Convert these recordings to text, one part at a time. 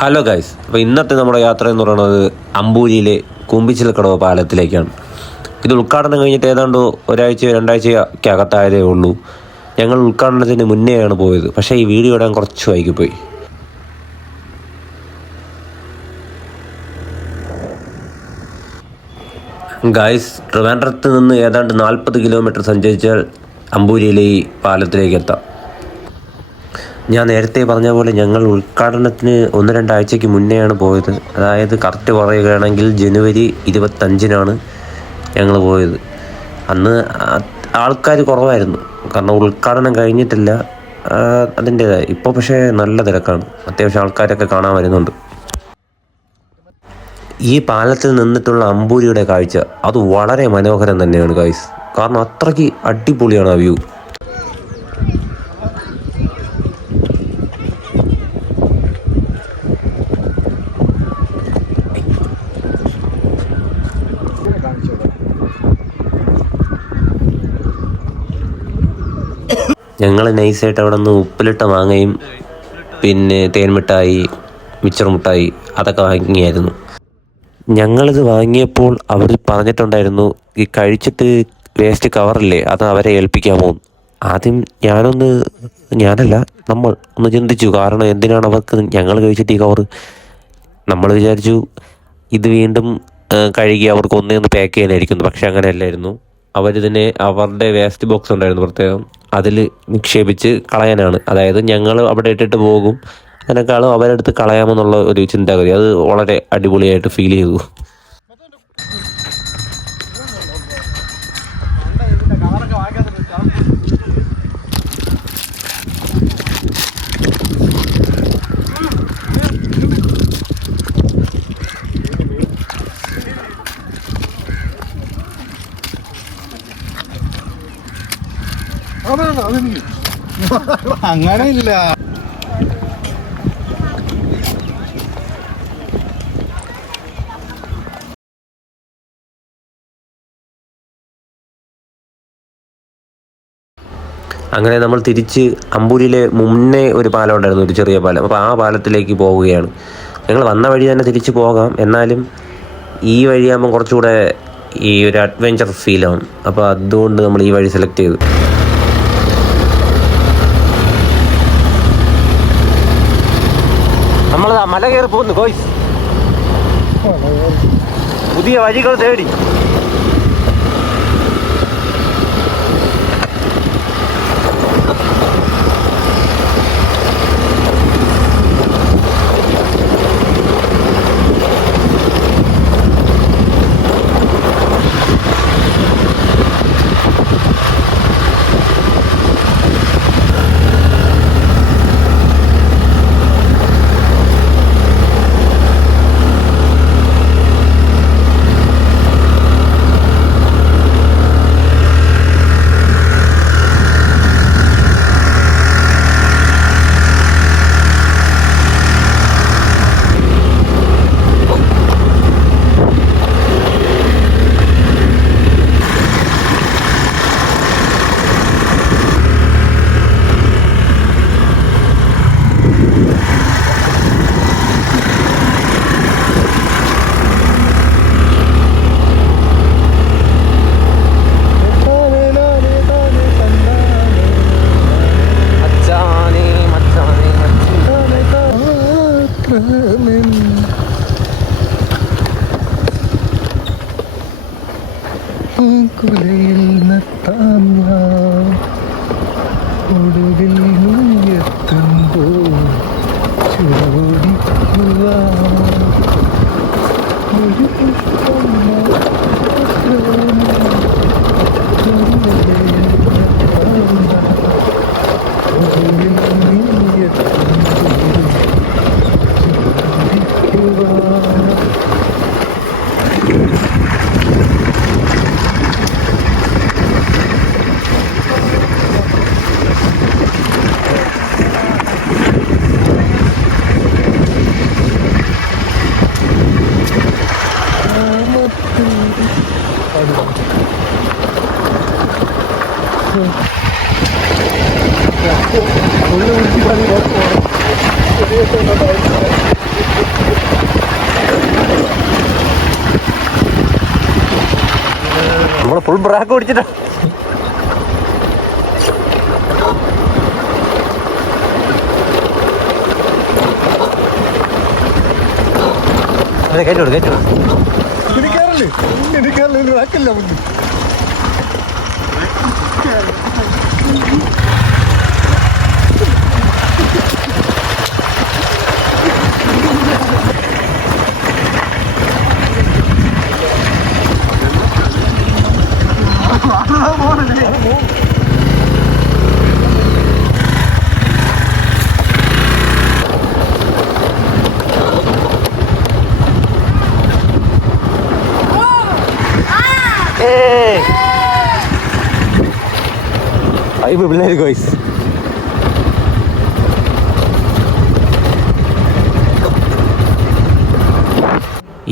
Hello guys, അപ്പോൾ ഇന്നത്തെ നമ്മുടെ യാത്ര എന്ന് പറയുന്നത് അമ്പൂരിയിലെ കൂമ്പിച്ചിലക്കടവ് പാലത്തിലേക്കാണ്. ഇത് ഉദ്ഘാടനം കഴിഞ്ഞിട്ട് ഏതാണ്ട് ഒരാഴ്ച-2 ആഴ്ചയ്ക്കകത്തായതേ ഉള്ളൂ. ഞങ്ങൾ ഉദ്ഘാടനത്തിന് മുന്നേയാണ് പോയത്. പക്ഷേ ഈ വീഡിയോ ഇടാൻ കുറച്ച് വൈകിപ്പോയി. ഗൈസ്, ട്രിവാൻഡ്രത്ത് നിന്ന് ഏതാണ്ട് 40 കിലോമീറ്റർ സഞ്ചരിച്ചാൽ അമ്പൂരിയിലെ ഈ പാലത്തിലേക്ക് എത്താം. ഞാൻ നേരത്തെ പറഞ്ഞ പോലെ ഞങ്ങൾ ഉദ്ഘാടനത്തിന് 1-2 ആഴ്ചയ്ക്ക് മുന്നെയാണ് പോയത്. അതായത് കറക്റ്റ് പറയുകയാണെങ്കിൽ ജനുവരി 25-നാണ് ഞങ്ങൾ പോയത്. അന്ന് ആൾക്കാർ കുറവായിരുന്നു, കാരണം ഉദ്ഘാടനം കഴിഞ്ഞിട്ടില്ല. അതിൻ്റേതായി ഇപ്പോൾ പക്ഷേ നല്ല തിരക്കാണ്. അത്യാവശ്യം ആൾക്കാരൊക്കെ കാണാൻ വരുന്നുണ്ട്. ഈ പാലത്തിൽ നിന്നിട്ടുള്ള അമ്പൂരിയുടെ കാഴ്ച അത് വളരെ മനോഹരം തന്നെയാണ് ഗൈസ്. കാരണം അത്രയ്ക്ക് അടിപൊളിയാണ് ആ വ്യൂ. ഞങ്ങൾ നൈസായിട്ട് അവിടെ നിന്ന് ഉപ്പിലിട്ട മാങ്ങയും പിന്നെ തേൻമിഠായി, മിച്ചർ മിഠായി അതൊക്കെ വാങ്ങിയായിരുന്നു. ഞങ്ങളിത് വാങ്ങിയപ്പോൾ അവർ പറഞ്ഞിട്ടുണ്ടായിരുന്നു, ഈ കഴിച്ചിട്ട് വേസ്റ്റ് കവറില്ലേ അത് അവരെ ഏൽപ്പിക്കാമോ. ആദ്യം നമ്മൾ ഒന്ന് ചിന്തിച്ചു, കാരണം എന്തിനാണ് അവർക്ക് ഞങ്ങൾ കഴിച്ചിട്ട് ഈ കവറ്. നമ്മൾ വിചാരിച്ചു ഇത് വീണ്ടും കഴുകി അവർക്ക് ഒന്ന് പാക്ക് ചെയ്യാനായിരിക്കുന്നു. പക്ഷെ അങ്ങനെയല്ലായിരുന്നു. അവരിതിനെ അവരുടെ വേസ്റ്റ് ബോക്സ് ഉണ്ടായിരുന്നു പ്രത്യേകം, അതിൽ നിക്ഷേപിച്ച് കളയാനാണ്. അതായത് ഞങ്ങൾ അവിടെ ഇട്ടിട്ട് പോകും, അതിനേക്കാളും അവരെടുത്ത് കളയാമെന്നുള്ള ഒരു ചിന്താഗതി. അത് വളരെ അടിപൊളിയായിട്ട് ഫീൽ ചെയ്തു. അങ്ങനെ ഇല്ല. അങ്ങനെ നമ്മൾ തിരിച്ച് അമ്പൂരിയിലെ മുന്നേ ഒരു പാലം ഉണ്ടായിരുന്നു, ഒരു ചെറിയ പാലം. അപ്പോൾ ആ പാലത്തിലേക്ക് പോവുകയാണ്. ഞങ്ങൾ വന്ന വഴി തന്നെ തിരിച്ച് പോകാം, എന്നാലും ഈ വഴിയാകുമ്പോൾ കുറച്ചുകൂടെ ഈ ഒരു അഡ്വഞ്ചർ ഫീലാണ്. അപ്പോൾ അതുകൊണ്ട് നമ്മൾ ഈ വഴി സെലക്ട് ചെയ്തു. നമ്മളതാ മല കയറി പോകുന്നു ഗോയ്സ്, പുതിയ വഴികൾ തേടി. ഒടുവിൽ എത്തുമ്പോൾ ചോദിക്കുക നമ്മള് ഫുൾ ബ്രാക്ക് പിടിച്ചിട്ടാ. കേട്ടോളൂ കേട്ടോ. എനിക്കറിയില്ല റാക്കില്ല. പിള്ളേർ ഗോയ്സ്,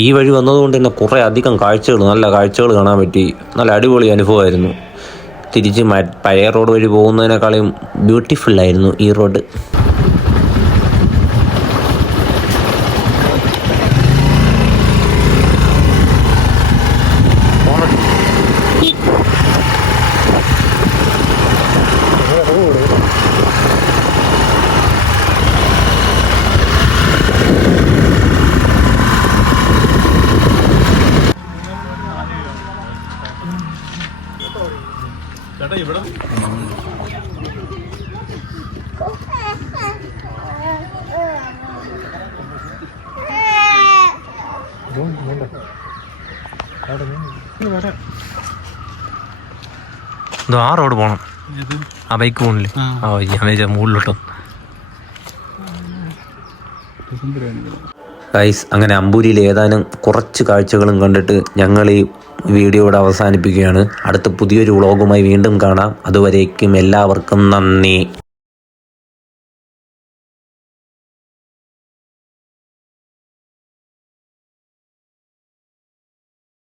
ഈ വഴി വന്നതുകൊണ്ട് തന്നെ കുറേ അധികം കാഴ്ചകൾ, നല്ല കാഴ്ചകൾ കാണാൻ പറ്റി. നല്ല അടിപൊളി അനുഭവമായിരുന്നു. തിരിച്ച് പഴയ റോഡ് വഴി പോകുന്നതിനേക്കാളും ബ്യൂട്ടിഫുള്ളായിരുന്നു ഈ റോഡ്. ആ റോഡ് പോണം, ആ ബൈക്ക് പോണില്ലേ? ആ ഞാൻ വിചാരിച്ച മുകളിലോട്ടോ. ഗൈസ്, അങ്ങനെ അമ്പൂരിയിൽ ഏതാനും കുറച്ച് കാഴ്ചകളും കണ്ടിട്ട് ഞങ്ങൾ ഈ വീഡിയോ ഇവിടെ അവസാനിപ്പിക്കുകയാണ്. അടുത്ത പുതിയൊരു വ്ളോഗുമായി വീണ്ടും കാണാം. അതുവരേക്കും എല്ലാവർക്കും നന്ദി.